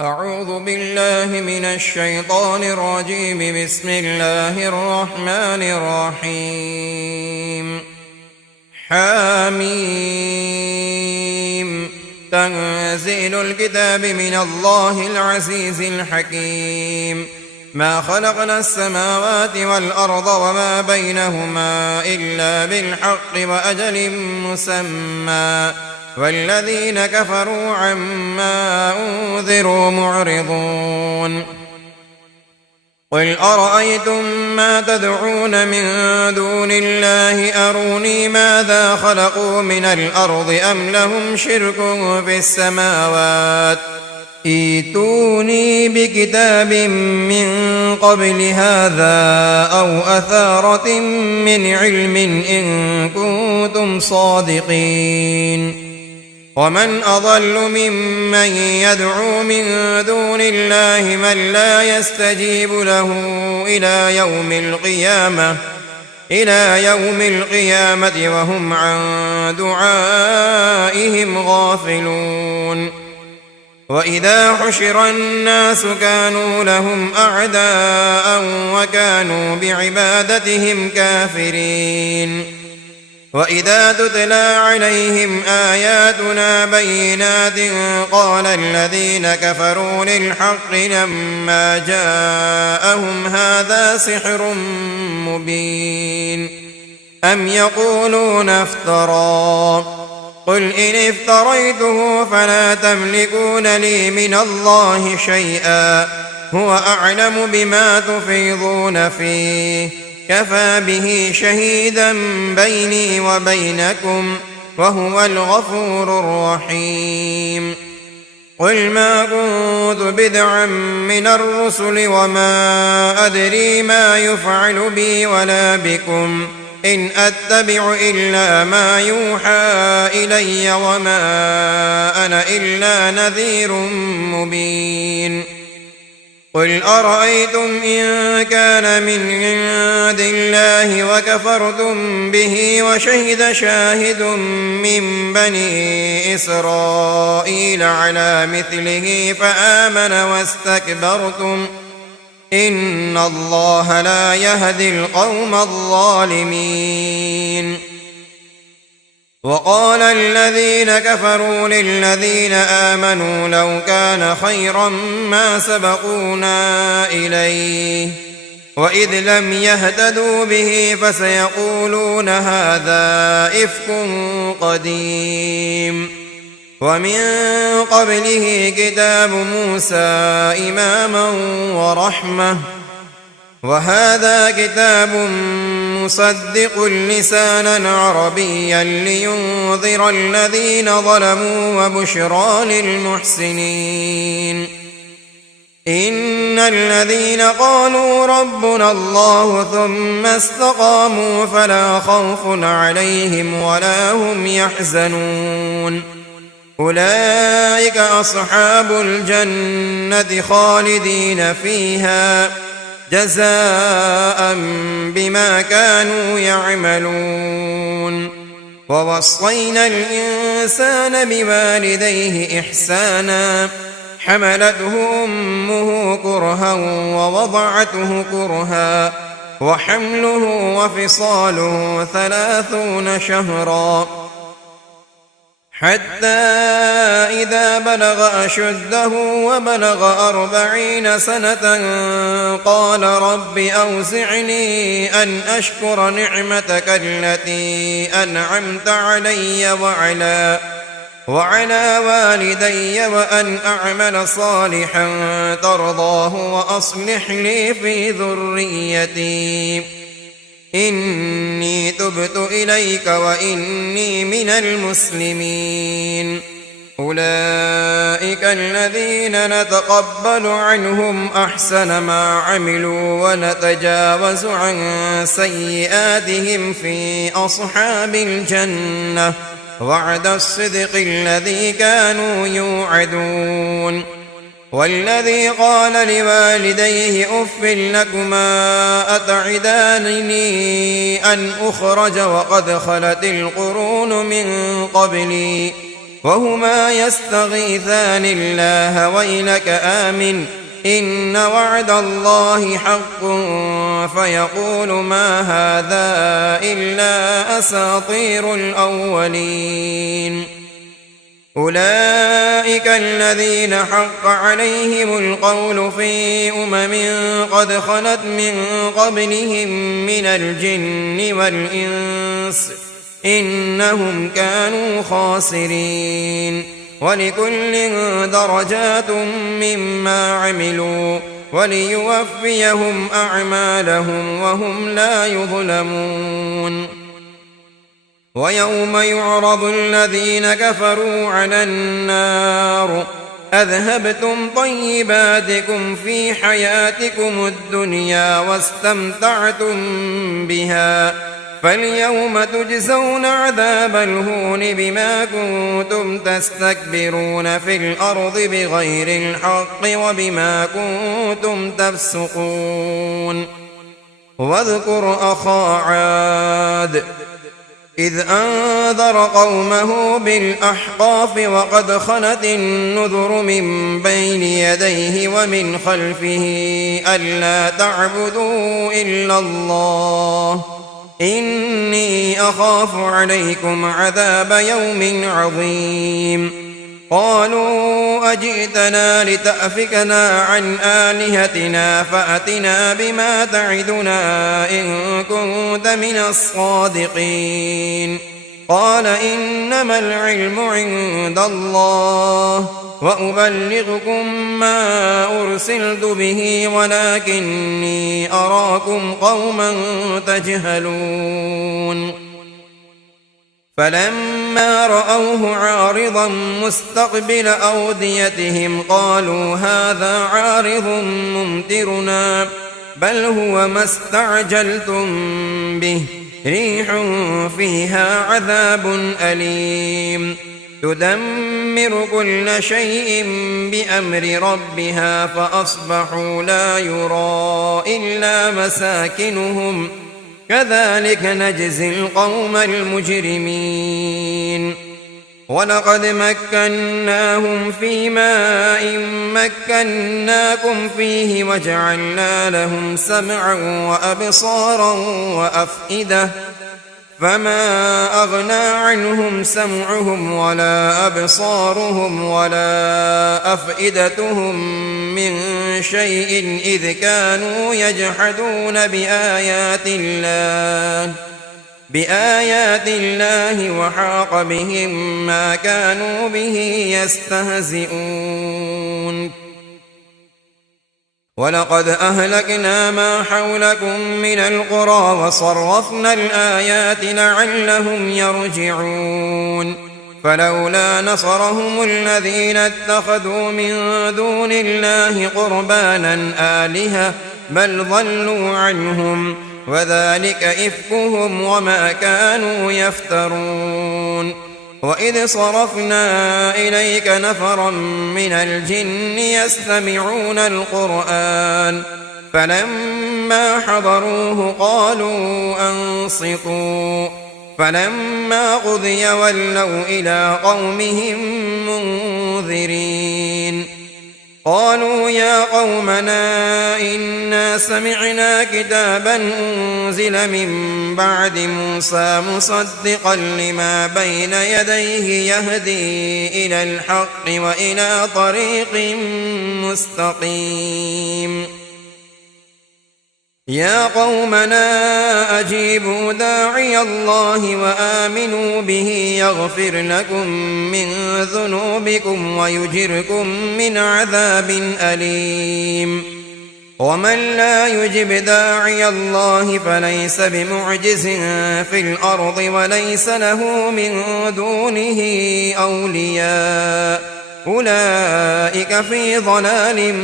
أعوذ بالله من الشيطان الرجيم. بسم الله الرحمن الرحيم. حميم. تنزيل الكتاب من الله العزيز الحكيم. ما خلقنا السماوات والأرض وما بينهما إلا بالحق وأجل مسمى، والذين كفروا عما أنذروا معرضون. قل أرأيتم ما تدعون من دون الله أروني ماذا خلقوا من الأرض أم لهم شرك في السماوات ائتوني بكتاب من قبل هذا أو أثارة من علم إن كنتم صادقين. ومن أضل ممن يدعو من دون الله من لا يستجيب له إلى يوم القيامة وهم عن دعائهم غافلون. وإذا حشر الناس كانوا لهم أعداء وكانوا بعبادتهم كافرين. وإذا تتلى عليهم آياتنا بينات قال الذين كفروا للحق لما جاءهم هذا سحر مبين. أم يقولون افترى قل إن افتريته فلا تملكون لي من الله شيئا هو أعلم بما تفيضون فيه كفى به شهيدا بيني وبينكم وهو الغفور الرحيم. قل ما كنت بدعا من الرسل وما أدري ما يفعل بي ولا بكم إن أتبع إلا ما يوحى إلي وما أنا إلا نذير مبين. قل أرأيتم إن كان من عند الله وكفرتم به وشهد شاهد من بني إسرائيل على مثله فآمن واستكبرتم إن الله لا يهدي القوم الظالمين. وقال الذين كفروا للذين آمنوا لو كان خيرا ما سبقونا إليه وإذ لم يهتدوا به فسيقولون هذا إفك قديم. ومن قبله كتاب موسى إماما ورحمة وهذا كتاب مصدق لسانا عربيا لينذر الذين ظلموا وبشرى للمحسنين. إن الذين قالوا ربنا الله ثم استقاموا فلا خوف عليهم ولا هم يحزنون أولئك أصحاب الجنة خالدين فيها جزاء بما كانوا يعملون. ووصينا الإنسان بوالديه إحسانا حملته أمه كرها ووضعته كرها وحمله وفصاله 30 شهرا حتى إذا بلغ أشده وبلغ 40 سنة قال رب أوزعني أن أشكر نعمتك التي أنعمت علي وعلى والدي وأن أعمل صالحا ترضاه وأصلح لي في ذريتي إني تبت إليك وإني من المسلمين. أولئك الذين نتقبل عنهم أحسن ما عملوا ونتجاوز عن سيئاتهم في أصحاب الجنة وعد الصدق الذي كانوا يوعدون. والذي قال لوالديه أف لكما أتعدانني أن أخرج وقد خلت القرون من قبلي وهما يستغيثان الله ويلك آمن إن وعد الله حق فيقول ما هذا إلا أساطير الأولين أولئك الذين حق عليهم القول في قد خلت من قبلهم من الجن والإنس إنهم كانوا خاسرين ولكل درجات مما عملوا وليوفيهم أعمالهم وهم لا يظلمون ويوم يعرض الذين كفروا على النار أذهبتم طيباتكم في حياتكم الدنيا واستمتعتم بها فاليوم تجزون عذاب الهون بما كنتم تستكبرون في الأرض بغير الحق وبما كنتم تفسقون واذكر أخا عاد إذ أنذر قومه بالأحقاف وقد خلت النذر من بين يديه ومن خلفه ألا تعبدوا إلا الله إني أخاف عليكم عذاب يوم عظيم قالوا أجئتنا لتأفكنا عن آلهتنا فأتنا بما تعدنا إن كنت من الصادقين قال إنما العلم عند الله وأبلغكم ما أرسلت به ولكني أراكم قوما تجهلون فلما رأوه عارضا مستقبل أوديتهم قالوا هذا عارض ممطرنا بل هو ما استعجلتم به ريح فيها عذاب أليم تدمر كل شيء بأمر ربها فأصبحوا لا يرى إلا مساكنهم كذلك نجزي القوم المجرمين ولقد مكناهم في ماء مكناكم فيه وجعلنا لهم سمعا وأبصارا وأفئدة فما أغنى عنهم سمعهم ولا أبصارهم ولا أفئدتهم من شيء إذ كانوا يجحدون بآيات الله وحاق بهم ما كانوا به يستهزئون ولقد أهلكنا ما حولكم من القرى وصرفنا الآيات لعلهم يرجعون فلولا نصرهم الذين اتخذوا من دون الله قربانا آلهة بل ضلوا عنهم وذلك إفكهم وما كانوا يفترون وإذ صرفنا إليك نفرا من الجن يستمعون القرآن فلما حضروه قالوا أنصتوا فلما قضي ولوا إلى قومهم منذرين قالوا يا قومنا إنا سمعنا كتابا أنزل من بعد موسى مصدقا لما بين يديه يهدي إلى الحق وإلى طريق مستقيم يا قومنا أجيبوا داعي الله وآمنوا به يغفر لكم من ذنوبكم ويجركم من عذاب أليم ومن لا يجب داعي الله فليس بمعجز في الأرض وليس له من دونه أولياء أولئك في ضلال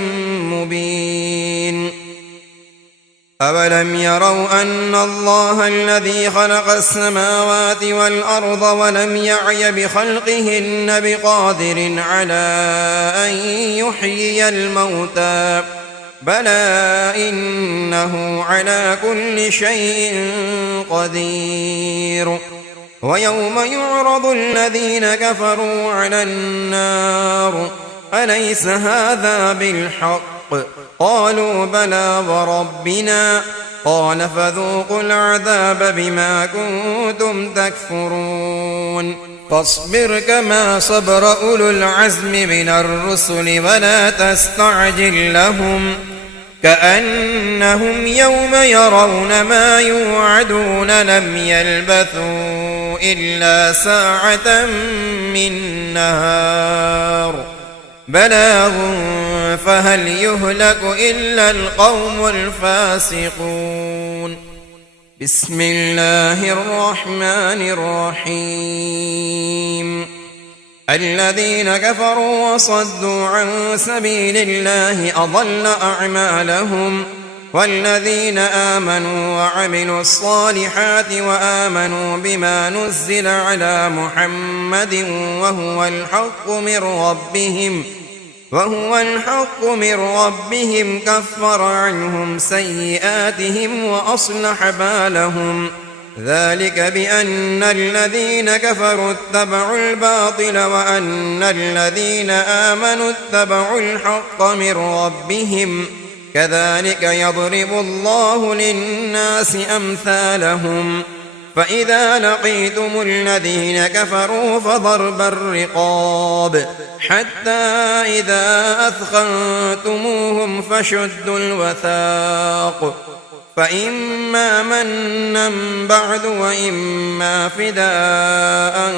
مبين أولم يروا أن الله الذي خلق السماوات والأرض ولم يعي بخلقهن بقادر على أن يحيي الموتى بلى إنه على كل شيء قدير ويوم يعرض الذين كفروا على النار أليس هذا بالحق قالوا بلى وربنا قال فذوقوا العذاب بما كنتم تكفرون فاصبر كما صبر أولو العزم من الرسل ولا تستعجل لهم كأنهم يوم يرون ما يوعدون لم يلبثوا إلا ساعة من نهار بلاغ فهل يهلك إلا القوم الفاسقون بسم الله الرحمن الرحيم الذين كفروا وصدوا عن سبيل الله أضل أعمالهم والذين آمنوا وعملوا الصالحات وآمنوا بما نزل على محمد وهو الحق من ربهم كفر عنهم سيئاتهم وأصلح بالهم ذلك بأن الذين كفروا اتبعوا الباطل وأن الذين آمنوا اتبعوا الحق من ربهم كذلك يضرب الله للناس أمثالهم فإذا لقيتم الذين كفروا فضرب الرقاب حتى إذا أثخنتموهم فشدوا الوثاق فإما منا بعد وإما فداء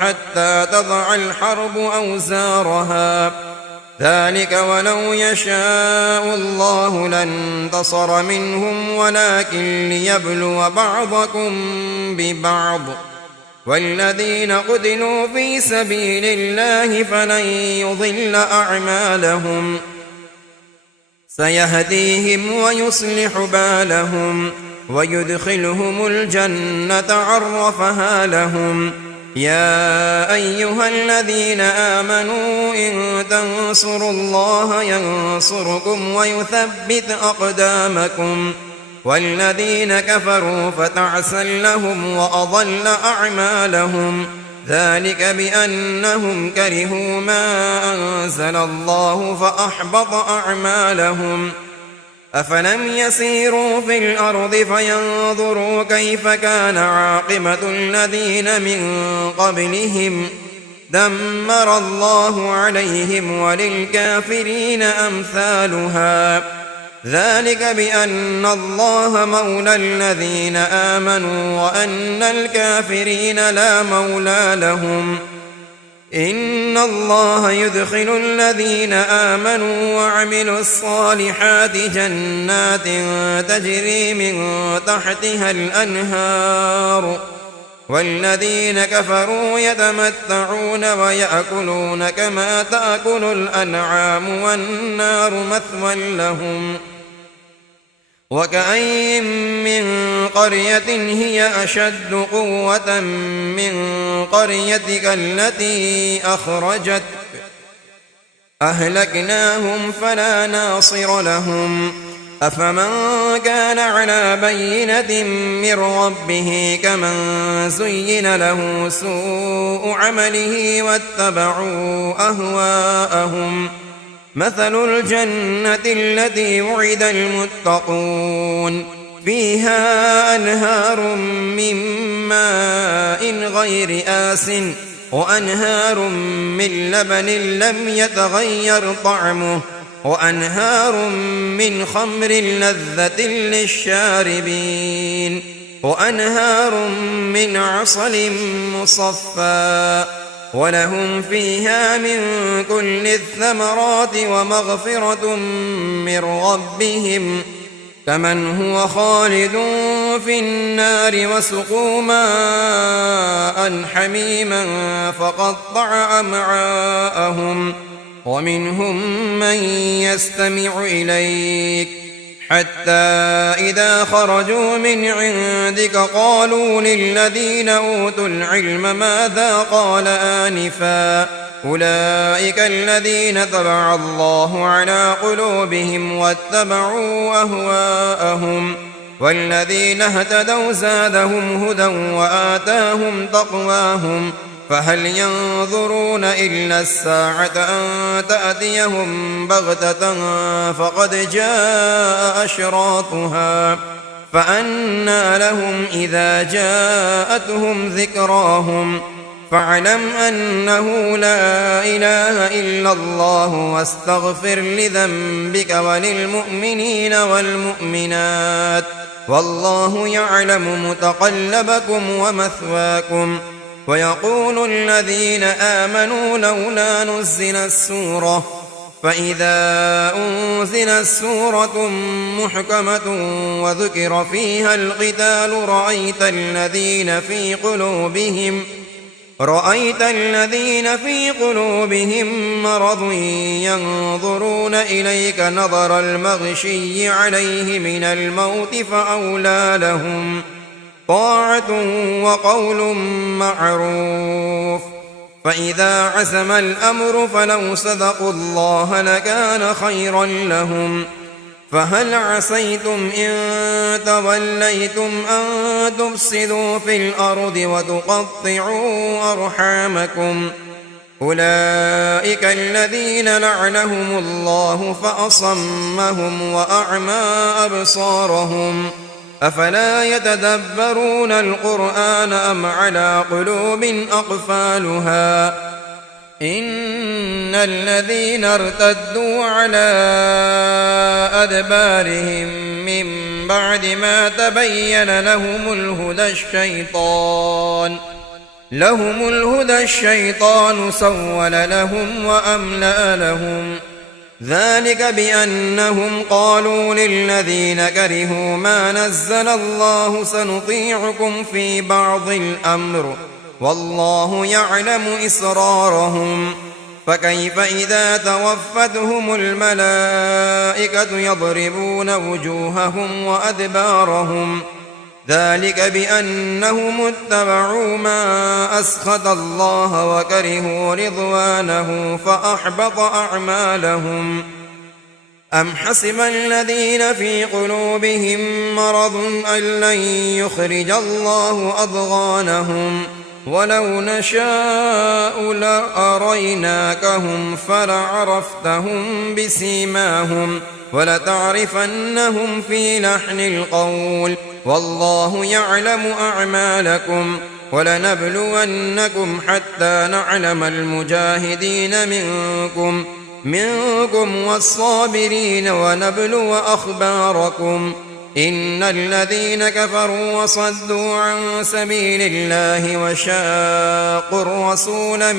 حتى تضع الحرب أوزارها ذلك ولو يشاء الله لانتصر منهم ولكن ليبلو بعضكم ببعض والذين قتلوا في سبيل الله فلن يضل أعمالهم سيهديهم ويصلح بالهم ويدخلهم الجنة عرفها لهم يا أيها الذين آمنوا إن تنصروا الله ينصركم ويثبت أقدامكم والذين كفروا فتعسا لهم وأضل أعمالهم ذلك بأنهم كرهوا ما أنزل الله فأحبط أعمالهم أفلم يسيروا في الأرض فينظروا كيف كان عاقبة الذين من قبلهم دمر الله عليهم وللكافرين أمثالها ذلك بأن الله مولى الذين آمنوا وأن الكافرين لا مولى لهم إن الله يدخل الذين آمنوا وعملوا الصالحات جنات تجري من تحتها الأنهار والذين كفروا يتمتعون ويأكلون كما تأكل الأنعام والنار مثوى لهم وكأين من قرية هي أشد قوة من قريتك التي أخرجتك أهلكناهم فلا ناصر لهم أفمن كان على بينة من ربه كمن زين له سوء عمله واتبعوا أهواءهم مثل الجنة التي وعد المتقون فيها أنهار من ماء غير آسٍ وأنهار من لبن لم يتغير طعمه وأنهار من خمر لذة للشاربين وأنهار من عسل مصفى ولهم فيها من كل الثمرات ومغفرة من ربهم كمن هو خالد في النار وسقوا ماء حميما فقطع أمعاءهم ومنهم من يستمع إليك حتى إذا خرجوا من عندك قالوا للذين أوتوا العلم ماذا قال آنفا أولئك الذين طبع الله على قلوبهم واتبعوا أهواءهم والذين اهتدوا زادهم هدى وآتاهم تقواهم فهل ينظرون إلا الساعة أن تأتيهم بغتة فقد جاء أشراطها فأنى لهم إذا جاءتهم ذكراهم فاعلم أنه لا إله إلا الله واستغفر لذنبك وللمؤمنين والمؤمنات والله يعلم متقلبكم ومثواكم. ويقول الذين آمنوا لولا نزلت سورة فإذا أنزلت سورة محكمة وذكر فيها القتال رأيت الذين في قلوبهم مرض ينظرون إليك نظر المغشي عليه من الموت فأولى لهم طاعة وقول معروف. فإذا عزم الأمر فلو صدقوا الله لكان خيرا لهم. فهل عسيتم إن توليتم أن تفسدوا في الأرض وتقطعوا أرحامكم أولئك الذين لعنهم الله فأصمهم وأعمى أبصارهم أفلا يتدبرون القرآن أم على قلوب أقفالها إن الذين ارتدوا على أدبارهم من بعد ما تبين لهم الهدى الشيطان سول لهم وأملأ لهم ذلك بأنهم قالوا للذين كرهوا ما نزل الله سنطيعكم في بعض الأمر والله يعلم إسرارهم فكيف إذا توفتهم الملائكة يضربون وجوههم وأدبارهم ذلك بأنهم اتبعوا ما أسخط الله وكرهوا رضوانه فأحبط أعمالهم. أم حسب الذين في قلوبهم مرض أن لن يخرج الله أضغانهم ولو نشاء لأريناكهم فلعرفتهم بسيماهم ولتعرفنهم في لحن القول والله يعلم أعمالكم ولنبلونكم حتى نعلم المجاهدين منكم والصابرين ونبلو أخباركم إن الذين كفروا وصدوا عن سبيل الله وشاقوا الرسول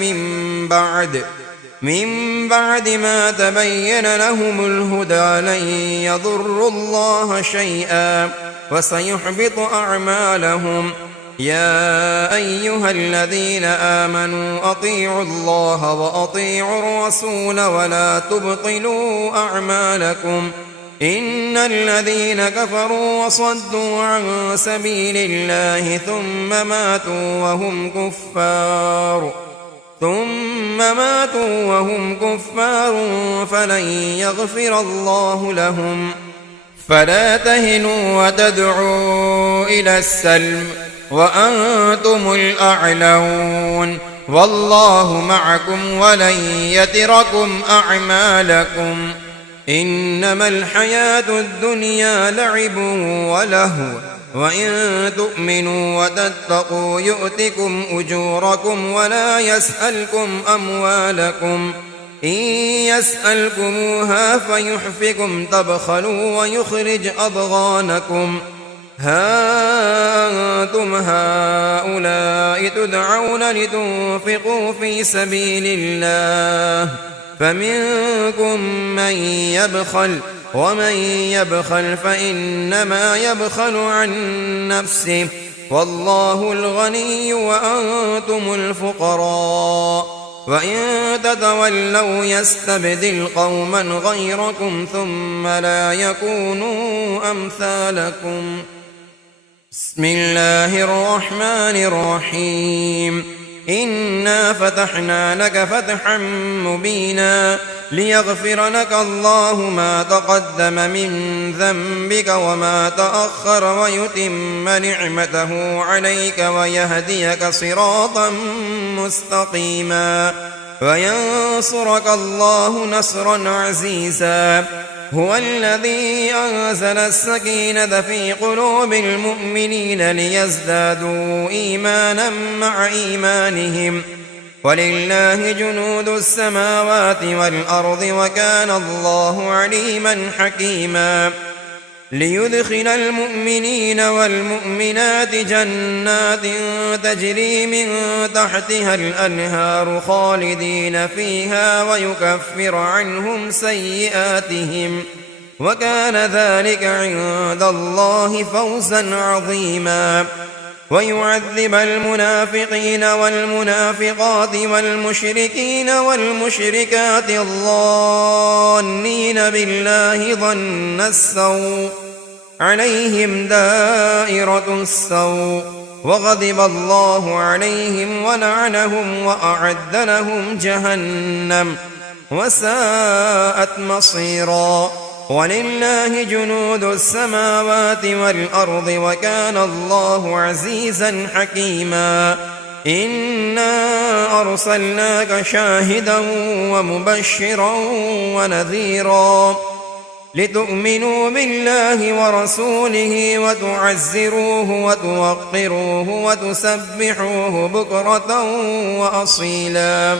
من بعد ما تبين لهم الهدى لن يضروا الله شيئا وسيحبط أعمالهم. يا أيها الذين آمنوا أطيعوا الله وأطيعوا الرسول ولا تبطلوا أعمالكم إن الذين كفروا وصدوا عن سبيل الله ثم ماتوا وهم كفار فلن يغفر الله لهم. فلا تهنوا وتدعوا إلى السلم وأنتم الأعلون والله معكم ولن يتركم أعمالكم إنما الحياة الدنيا لعب ولهو وإن تؤمنوا وتتقوا يؤتكم أجوركم ولا يسألكم أموالكم إن يسألكموها فيحفكم تبخلوا ويخرج أضغانكم ها أنتم هؤلاء تدعون لتنفقوا في سبيل الله فمنكم من يبخل ومن يبخل فإنما يبخل عن نفسه والله الغني وأنتم الفقراء وإن تتولوا يستبدل قوما غيركم ثم لا يكونوا أمثالكم. بسم الله الرحمن الرحيم إنا فتحنا لك فتحا مبينا ليغفر لك الله ما تقدم من ذنبك وما تأخر ويتم نعمته عليك ويهديك صراطا مستقيما وينصرك الله نصرا عزيزا. هو الذي أنزل السكينة في قلوب المؤمنين ليزدادوا إيمانا مع إيمانهم ولله جنود السماوات والأرض وكان الله عليما حكيما. ليدخل المؤمنين والمؤمنات جنات تجري من تحتها الأنهار خالدين فيها ويكفر عنهم سيئاتهم وكان ذلك عند الله فوزا عظيما. ويعذب المنافقين والمنافقات والمشركين والمشركات الظانين بالله ظن السوء عليهم دائرة السوء وغضب الله عليهم ولعنهم وأعد لهم جهنم وساءت مصيرا. ولله جنود السماوات والأرض وكان الله عزيزا حكيما. إنا أرسلناك شاهدا ومبشرا ونذيرا لتؤمنوا بالله ورسوله وتعزروه وتوقروه وتسبحوه بكرة وأصيلا.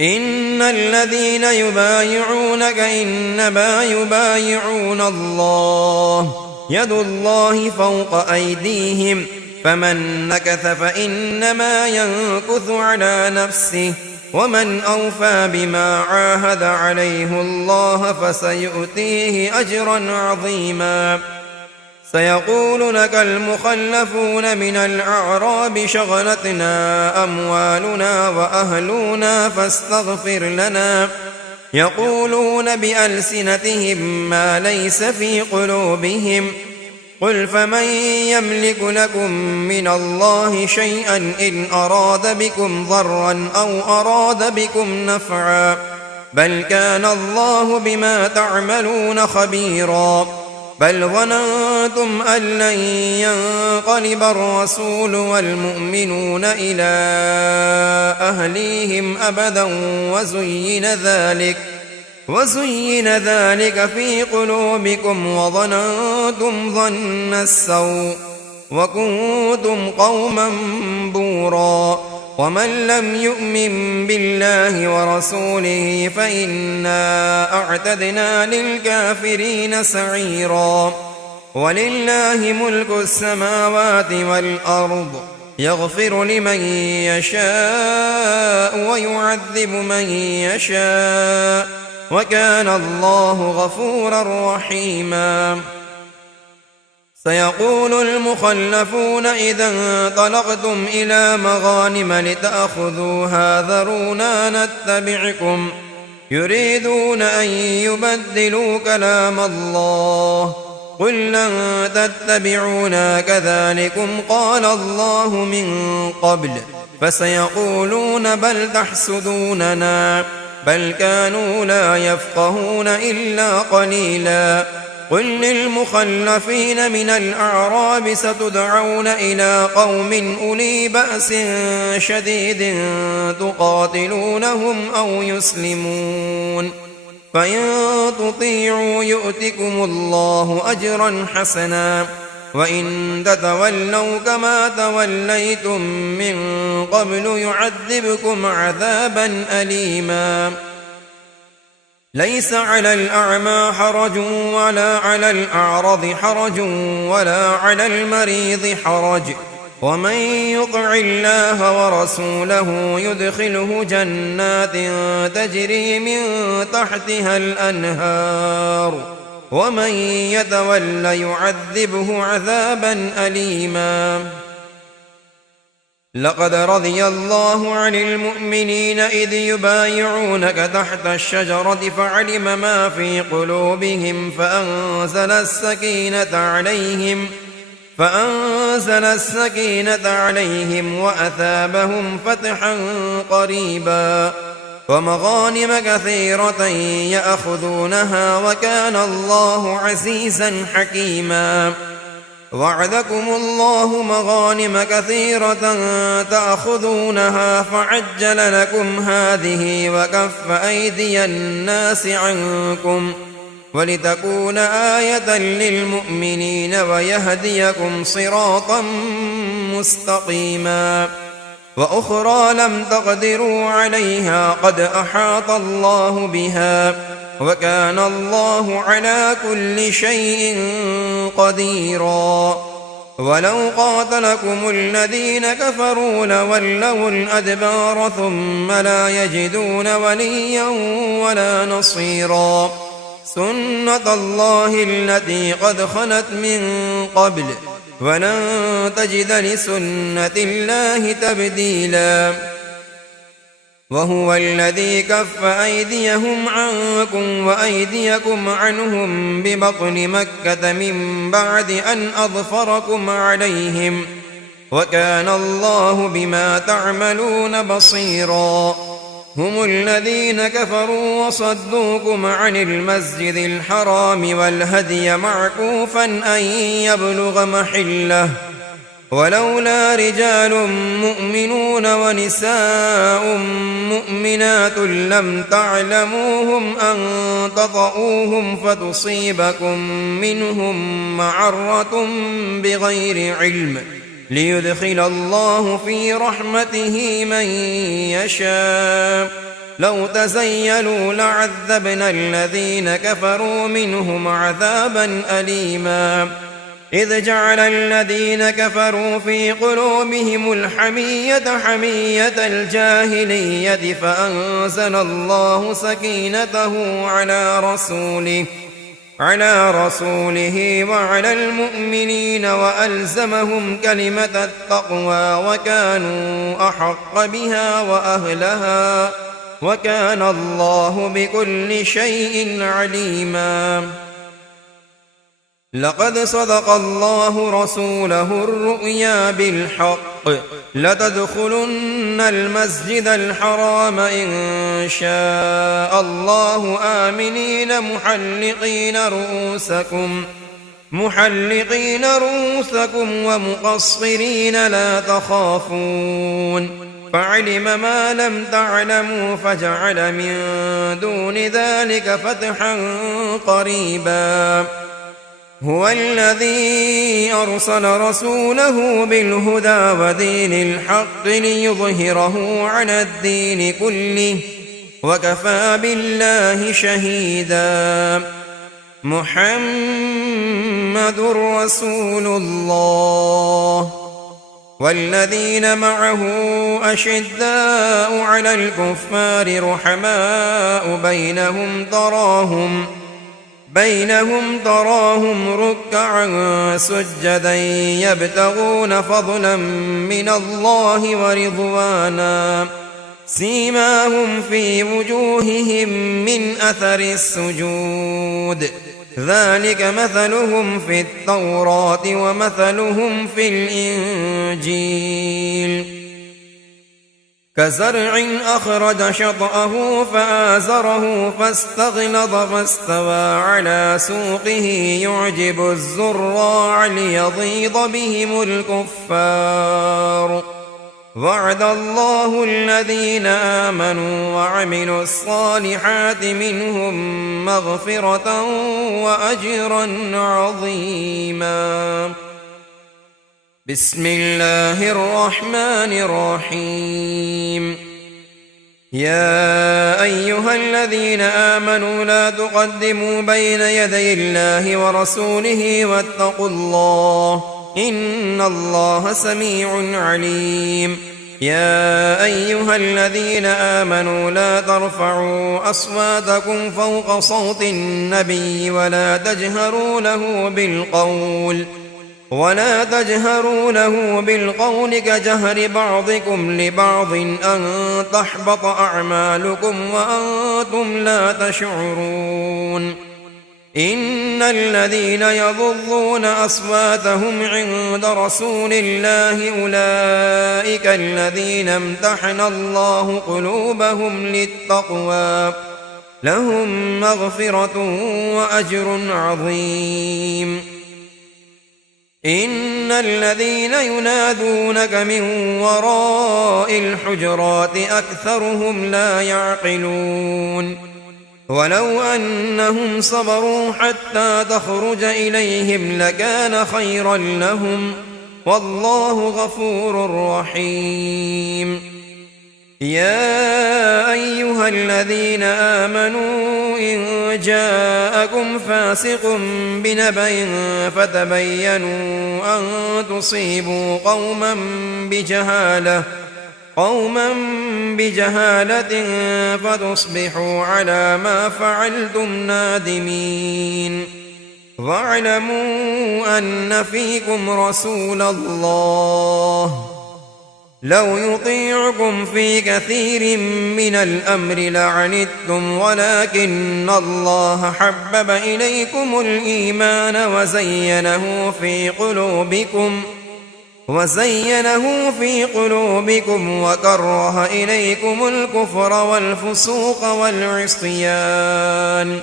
إن الذين يبايعونك إنما يبايعون الله يد الله فوق أيديهم فمن نكث فإنما ينكث على نفسه ومن أوفى بما عاهد عليه الله فسيؤتيه أجرا عظيما. سيقول لك المخلفون من الأعراب شغلتنا أموالنا وأهلنا فاستغفر لنا يقولون بألسنتهم ما ليس في قلوبهم قل فمن يملك لكم من الله شيئا إن أراد بكم ضرا أو أراد بكم نفعا بل كان الله بما تعملون خبيرا. بل ظننتم أن لن ينقلب الرسول والمؤمنون إلى أهليهم أبدا وزين ذلك في قلوبكم وظننتم ظن السوء وكنتم قوما بورا. ومن لم يؤمن بالله ورسوله فإنا أعتدنا للكافرين سعيرا. ولله ملك السماوات والأرض يغفر لمن يشاء ويعذب من يشاء وكان الله غفورا رحيما. سيقول المخلفون إذا انطلقتم إلى مغانم لتأخذوها ذرونا نتبعكم يريدون أن يبدلوا كلام الله قل لن تتبعونا كذلكم قال الله من قبل فسيقولون بل تحسدوننا بل كانوا لا يفقهون إلا قليلا. قل للمخلفين من الأعراب ستدعون إلى قوم أولي بأس شديد تقاتلونهم أو يسلمون فإن تطيعوا يؤتكم الله أجرا حسنا وإن تتولوا كما توليتم من قبل يعذبكم عذابا أليما. ليس على الأعمى حرج ولا على الأعرض حرج ولا على المريض حرج ومن يطع الله ورسوله يدخله جنات تجري من تحتها الأنهار ومن يتول يعذبه عذابا أليما. لقد رضي الله عن المؤمنين إذ يبايعونك تحت الشجرة فعلم ما في قلوبهم فأنزل السكينة عليهم وأثابهم فتحا قريبا. ومغانم كثيرة يأخذونها وكان الله عزيزا حكيما وعدكم الله مغانم كثيرة تأخذونها فعجل لكم هذه وكف أيدي الناس عنكم ولتكون آية للمؤمنين ويهديكم صراطا مستقيما وأخرى لم تقدروا عليها قد أحاط الله بها وكان الله على كل شيء قديرا ولو قاتلكم الذين كفروا لولوا الأدبار ثم لا يجدون وليا ولا نصيرا سنة الله التي قد خلت من قبل ولن تجد لسنة الله تبديلا وهو الذي كف أيديهم عنكم وأيديكم عنهم ببطن مكة من بعد أن أظفركم عليهم وكان الله بما تعملون بصيرا هم الذين كفروا وصدوكم عن المسجد الحرام والهدي معكوفا أن يبلغ محله ولولا رجال مؤمنون ونساء مؤمنات لم تعلموهم أن تطؤوهم فتصيبكم منهم معرة بغير علم ليدخل الله في رحمته من يشاء لو تزيلوا لعذبنا الذين كفروا منهم عذابا أليما إذ جعل الذين كفروا في قلوبهم الحمية حمية الجاهلية فأنزل الله سكينته على رسوله وعلى المؤمنين وألزمهم كلمة التقوى وكانوا أحق بها وأهلها وكان الله بكل شيء عليما لقد صدق الله رسوله الرؤيا بالحق لتدخلن المسجد الحرام إن شاء الله آمنين محلقين رؤوسكم ومقصرين لا تخافون فعلم ما لم تعلموا فجعل من دون ذلك فتحا قريبا هو الذي أرسل رسوله بالهدى ودين الحق ليظهره على الدين كله وكفى بالله شهيدا محمد رسول الله والذين معه أشداء على الكفار رحماء بينهم تراهم ركعا سجدا يبتغون فضلا من الله ورضوانا سيماهم في وجوههم من أثر السجود ذلك مثلهم في التوراة ومثلهم في الإنجيل كزرع أخرج شطأه فآزره فاستغلظ فاستوى على سوقه يعجب الزراع ليغيظ بهم الكفار وعد الله الذين آمنوا وعملوا الصالحات منهم مغفرة وأجرا عظيما بسم الله الرحمن الرحيم يا أيها الذين آمنوا لا تقدموا بين يدي الله ورسوله واتقوا الله إن الله سميع عليم يا أيها الذين آمنوا لا ترفعوا أصواتكم فوق صوت النبي ولا تجهروا له بالقول كجهر بعضكم لبعض أن تحبط أعمالكم وأنتم لا تشعرون إن الذين يغضون أصواتهم عند رسول الله أولئك الذين امتحن الله قلوبهم للتقوى لهم مغفرة وأجر عظيم إن الذين ينادونك من وراء الحجرات أكثرهم لا يعقلون ولو أنهم صبروا حتى تخرج إليهم لكان خيرا لهم والله غفور رحيم يا أيها الذين آمنوا إن جاءكم فاسق بنبأ فتبينوا أن تصيبوا قوما بجهالة فتصبحوا على ما فعلتم نادمين واعلموا أن فيكم رسول الله لو يطيعكم في كثير من الأمر لعنتم ولكن الله حبب إليكم الإيمان وزينه في قلوبكم وكره إليكم الكفر والفسوق والعصيان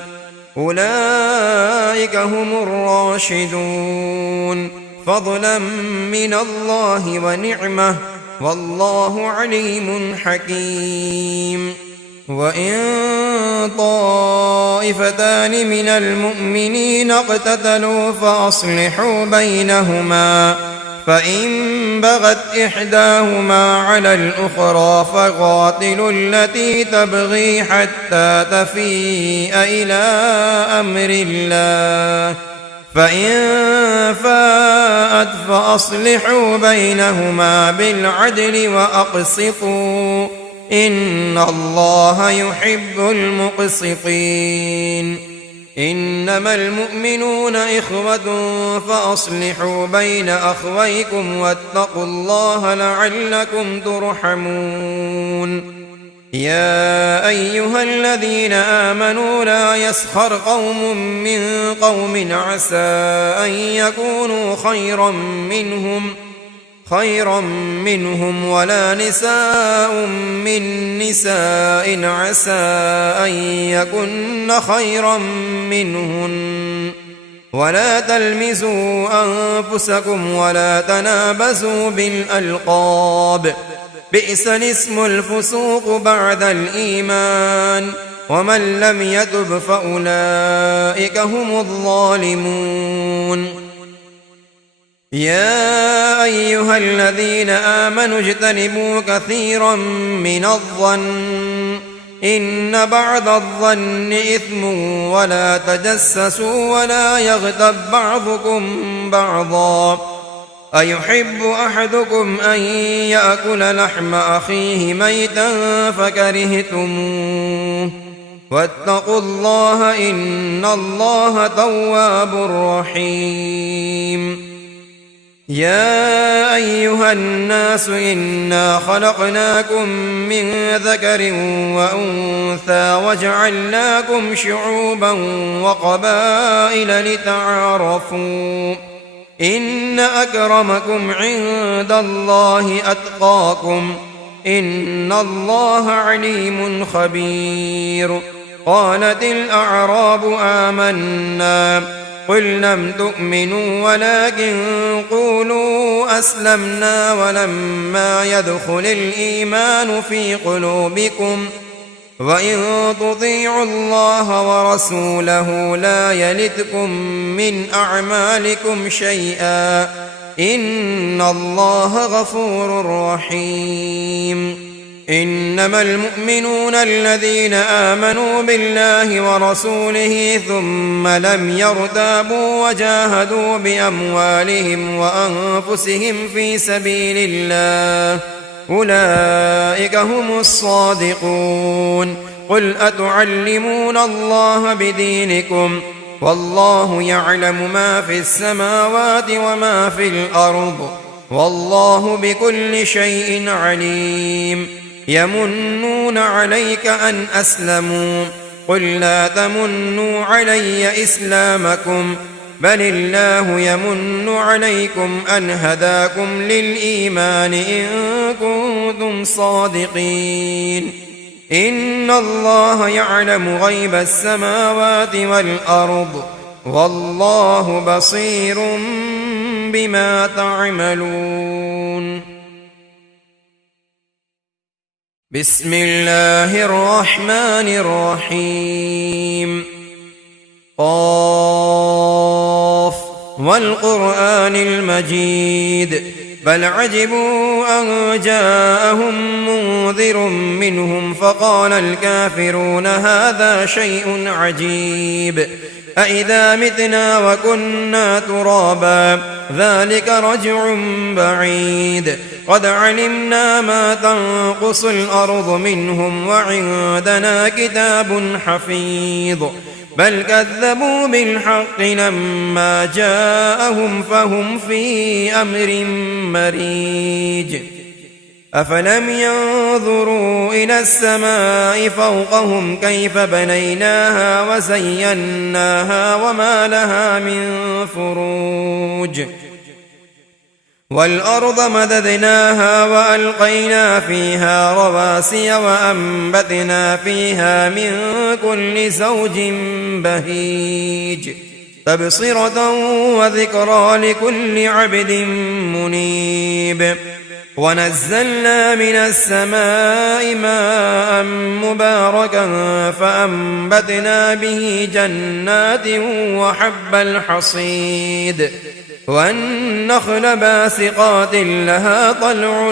أولئك هم الراشدون فضلا من الله ونعمة والله عليم حكيم وإن طائفتان من المؤمنين اقتتلوا فأصلحوا بينهما فإن بغت إحداهما على الأخرى فقاتلوا التي تبغي حتى تفيء إلى أمر الله فإن فاءت فأصلحوا بينهما بالعدل وأقسطوا إن الله يحب المقسطين إنما المؤمنون إخوة فأصلحوا بين أخويكم واتقوا الله لعلكم ترحمون يا أيها الذين آمنوا لا يسخر قوم من قوم عسى أن يكونوا خيرا منهم ولا نساء من نساء عسى أن يكن خيرا منهن ولا تلمزوا أنفسكم ولا تنابزوا بالألقاب بئس الاسم الفسوق بعد الإيمان ومن لم يتب فأولئك هم الظالمون يا أيها الذين آمنوا اجتنبوا كثيرا من الظن إن بعض الظن إثم ولا تجسسوا ولا يغتب بعضكم بعضا أيحب أحدكم أن يأكل لحم أخيه ميتا فكرهتموه واتقوا الله إن الله تواب رحيم يا أيها الناس إنا خلقناكم من ذكر وأنثى وجعلناكم شعوبا وقبائل لتعارفوا إن أكرمكم عند الله أتقاكم إن الله عليم خبير قالت الأعراب آمنا قل لم تؤمنوا ولكن قولوا أسلمنا ولما يدخل الإيمان في قلوبكم وإن تطيعوا الله ورسوله لا يلتكم من أعمالكم شيئا إن الله غفور رحيم إنما المؤمنون الذين آمنوا بالله ورسوله ثم لم يرتابوا وجاهدوا بأموالهم وأنفسهم في سبيل الله أولئك هم الصادقون قل أتعلمون الله بدينكم والله يعلم ما في السماوات وما في الأرض والله بكل شيء عليم يمنون عليك أن أسلموا قل لا تمنوا علي إسلامكم بل الله يمن عليكم أن هداكم للإيمان إن كنتم صادقين إن الله يعلم غيب السماوات والأرض والله بصير بما تعملون بسم الله الرحمن الرحيم قاف والقرآن المجيد بل عجبوا أن جاءهم منذر منهم فقال الكافرون هذا شيء عجيب أإذا متنا وكنا ترابا ذلك رجع بعيد قد علمنا ما تنقص الأرض منهم وعندنا كتاب حفيظ بل كذبوا بالحق لما جاءهم فهم في أمر مريج أفلم ينظروا إلى السماء فوقهم كيف بنيناها وزيناها وما لها من فروج والأرض مددناها وألقينا فيها رواسي وأنبتنا فيها من كل زوج بهيج تبصرة وذكرى لكل عبد منيب ونزلنا من السماء ماء مباركا فأنبتنا به جنات وحب الحصيد والنخل باسقات لها طلع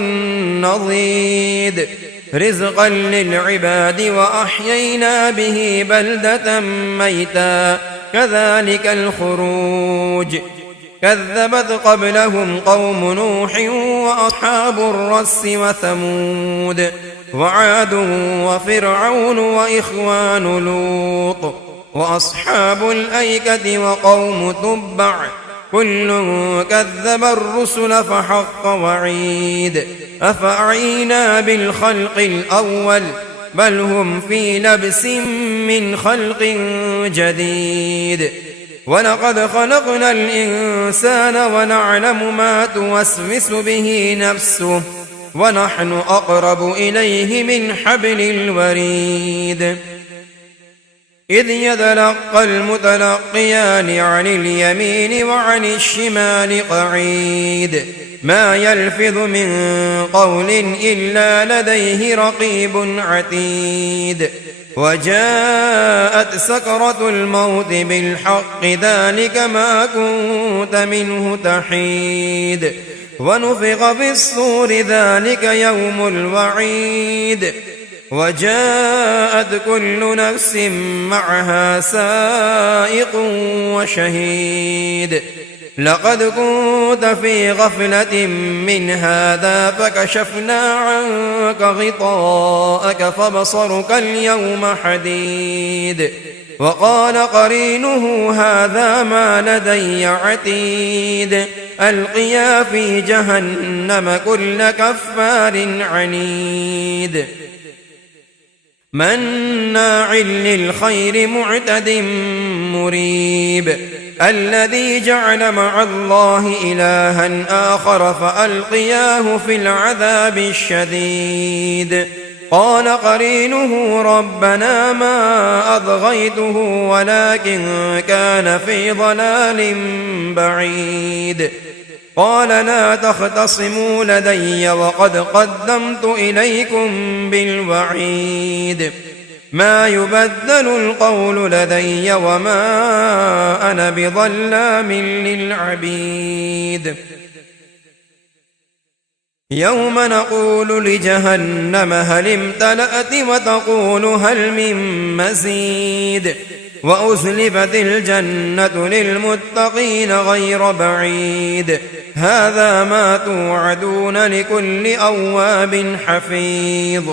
نضيد رزقا للعباد وأحيينا به بلدة ميتا كذلك الخروج كذبت قبلهم قوم نوح وأصحاب الرس وثمود وعاد وفرعون وإخوان لوط وأصحاب الأيكة وقوم تبع كل كذب الرسل فحق وعيد أفأعينا بالخلق الأول بل هم في لبس من خلق جديد ولقد خلقنا الإنسان ونعلم ما توسوس به نفسه ونحن أقرب إليه من حبل الوريد إذ يتلقى المتلقيان عن اليمين وعن الشمال قعيد ما يلفظ من قول إلا لديه رقيب عتيد وجاءت سكرة الموت بالحق ذلك ما كنت منه تحيد ونفخ في الصور ذلك يوم الوعيد وجاءت كل نفس معها سائق وشهيد لقد كنت في غفلة من هذا فكشفنا عنك غطاءك فبصرك اليوم حديد وقال قرينه هذا ما لدي عتيد ألقيا في جهنم كل كفار عنيد مناع للخير معتد مريب الذي جعل مع الله إلها آخر فألقياه في العذاب الشديد قال قرينه ربنا ما أطغيته ولكن كان في ضلال بعيد قال لا تختصموا لدي وقد قدمت إليكم بالوعيد ما يبدل القول لدي وما أنا بظلام للعبيد يوم نقول لجهنم هل امتلأت وتقول هل من مزيد وأزلفت الجنة للمتقين غير بعيد هذا ما توعدون لكل أواب حفيظ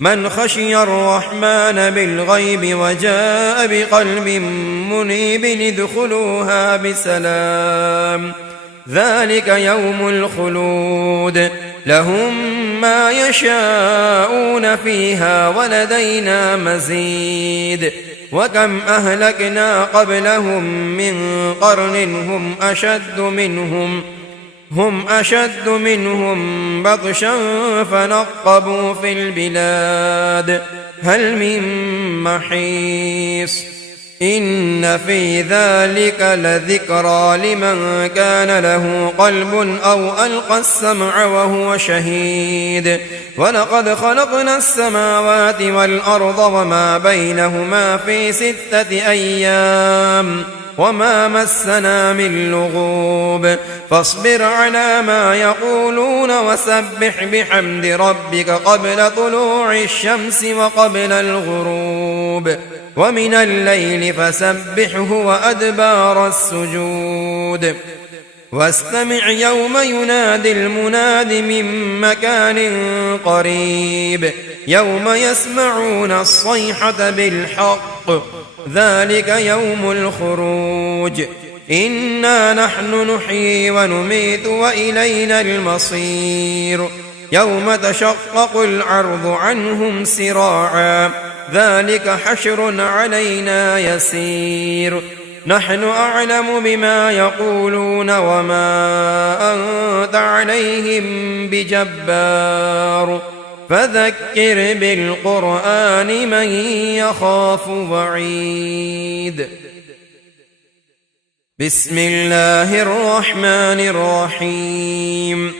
من خشي الرحمن بالغيب وجاء بقلب منيب ادخلوها بسلام ذلك يوم الخلود لهم ما يشاءون فيها ولدينا مزيد وكم أهلكنا قبلهم من قرن هم أشد منهم بطشا فنقبوا في البلاد هل من محيص إن في ذلك لذكرى لمن كان له قلب أو ألقى السمع وهو شهيد ولقد خلقنا السماوات والأرض وما بينهما في 6 أيام وما مسنا من لغوب فاصبر على ما يقولون وسبح بحمد ربك قبل طلوع الشمس وقبل الغروب ومن الليل فسبحه وأدبار السجود واستمع يوم ينادي المناد من مكان قريب يوم يسمعون الصيحة بالحق ذلك يوم الخروج إنا نحن نحيي ونميت وإلينا المصير يوم تشقق الأرض عنهم سراعا ذلك حشر علينا يسير نحن أعلم بما يقولون وما أنت عليهم بجبار فذكر بالقرآن من يخاف وعيد بسم الله الرحمن الرحيم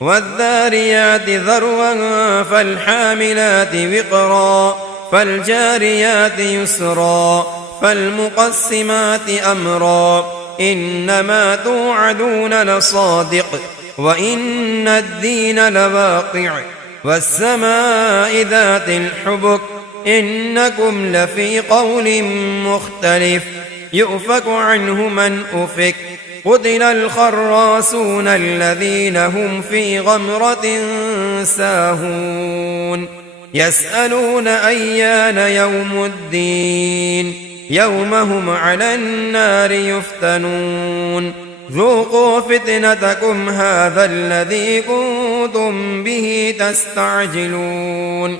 والذاريات ذروا فالحاملات وقرا فالجاريات يسرا فالمقسمات أمرا إنما توعدون لصادق وإن الدين لواقع والسماء ذات الحبك إنكم لفي قول مختلف يؤفك عنه من أفك قتل الخراصون الذين هم في غمرة ساهون يسألون أيان يوم الدين يوم هم على النار يفتنون ذوقوا فتنتكم هذا الذي كنتم به تستعجلون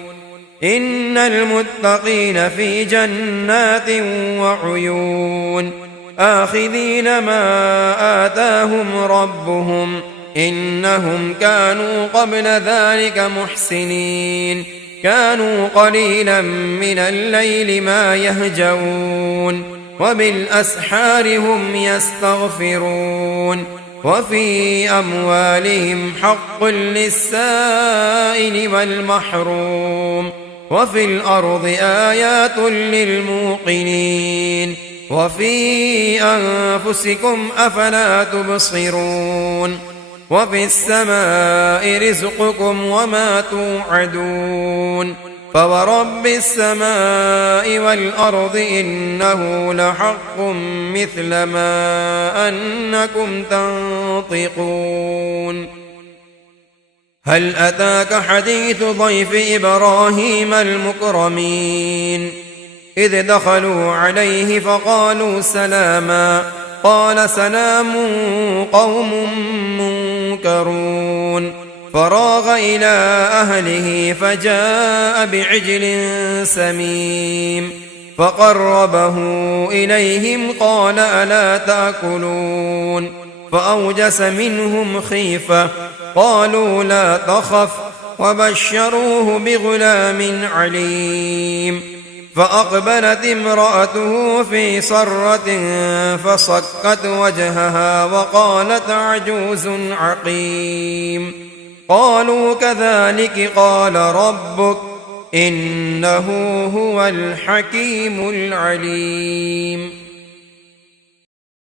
إن المتقين في جنات وعيون آخذين ما آتاهم ربهم إنهم كانوا قبل ذلك محسنين كانوا قليلا من الليل ما يهجعون وبالأسحار هم يستغفرون وفي أموالهم حق للسائل والمحروم وفي الأرض آيات للموقنين وفي أنفسكم أفلا تبصرون وفي السماء رزقكم وما توعدون فورب السماء والأرض إنه لحق مثل ما أنكم تنطقون هل أتاك حديث ضيف إبراهيم المكرمين إذ دخلوا عليه فقالوا سلاما قال سلام قوم منكرون فراغ إلى أهله فجاء بعجل سمين فقربه إليهم قال ألا تأكلون فأوجس منهم خيفة قالوا لا تخف وبشروه بغلام عليم فأقبلت امرأته في صرة فصكت وجهها وقالت عجوز عقيم قالوا كذلك قال ربك إنه هو الحكيم العليم